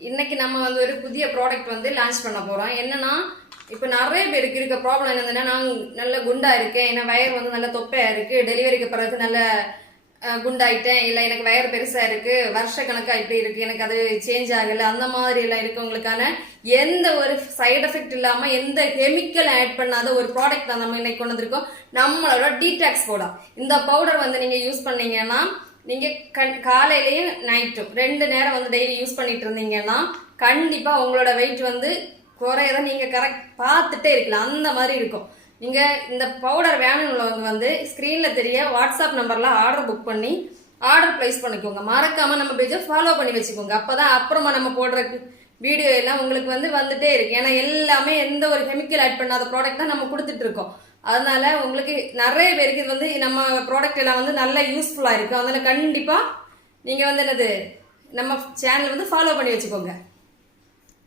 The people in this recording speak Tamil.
இன்னைக்கு நம்ம வந்து ஒரு புதிய ப்ராடக்ட் வந்து லான்ச் பண்ண போறோம். என்னன்னா இப்போ நிறைய பேருக்கு இருக்க ப்ராப்ளம் என்னதுன்னா, நான் நல்ல குண்டா இருக்கேன், ஏன்னா வயர் வந்து நல்ல தொப்பையா இருக்கு, டெலிவரிக்கு பிறகு நல்ல குண்டாயிட்டேன், இல்லை எனக்கு வயர் பெருசா இருக்கு, வருஷ கணக்கா இப்படி இருக்கு, எனக்கு அது சேஞ்ச் ஆகல, அந்த மாதிரி எல்லாம் இருக்கவங்களுக்கான எந்த ஒரு சைடு எஃபெக்ட் இல்லாம எந்த கெமிக்கல் ஆட் பண்ணாத ஒரு ப்ராடக்ட் தான் நம்ம இன்னைக்கு கொண்டு வந்திருக்கோம். நம்மளோட டீடாக்ஸ் பவுடர். இந்த பவுடர் வந்து நீங்க யூஸ் பண்ணீங்கன்னா, நீங்க காலையிலயும் நைட்டும் 2 நேரம் வந்து டெய்லி யூஸ் பண்ணிட்டு இருந்தீங்கன்னா கண்டிப்பா உங்களோட வெயிட் வந்து குறையத நீங்க கரெக்ட் பார்த்துட்டே இருக்கலாம். அந்த மாதிரி இருக்கும். நீங்க இந்த பவுடர் வேணும்னு வந்து ஸ்கிரீன்ல தெரிய வாட்ஸ்அப் நம்பர்ல ஆர்டர் புக் பண்ணி ஆர்டர் பிளேஸ் பண்ணிக்கோங்க. மறக்காம நம்ம பேஜை ஃபாலோ பண்ணி வச்சுக்கோங்க. அப்பதான் அப்புறமா நம்ம போடுற வீடியோ எல்லாம் உங்களுக்கு வந்து வந்துட்டே இருக்கு. ஏன்னா எல்லாமே எந்த ஒரு கெமிக்கல் ஆட் பண்ணாத ப்ராடக்ட் தான் நம்ம கொடுத்துட்டு இருக்கோம். அதனால உங்களுக்கு நிறைய பேருக்கு இது வந்து நம்ம ப்ராடக்ட் எல்லாம் வந்து நல்லா யூஸ்ஃபுல்லா இருக்கும். அதனால கண்டிப்பா நீங்க வந்து என்னது நம்ம சேனல் வந்து ஃபாலோ பண்ணி வச்சுக்கோங்க.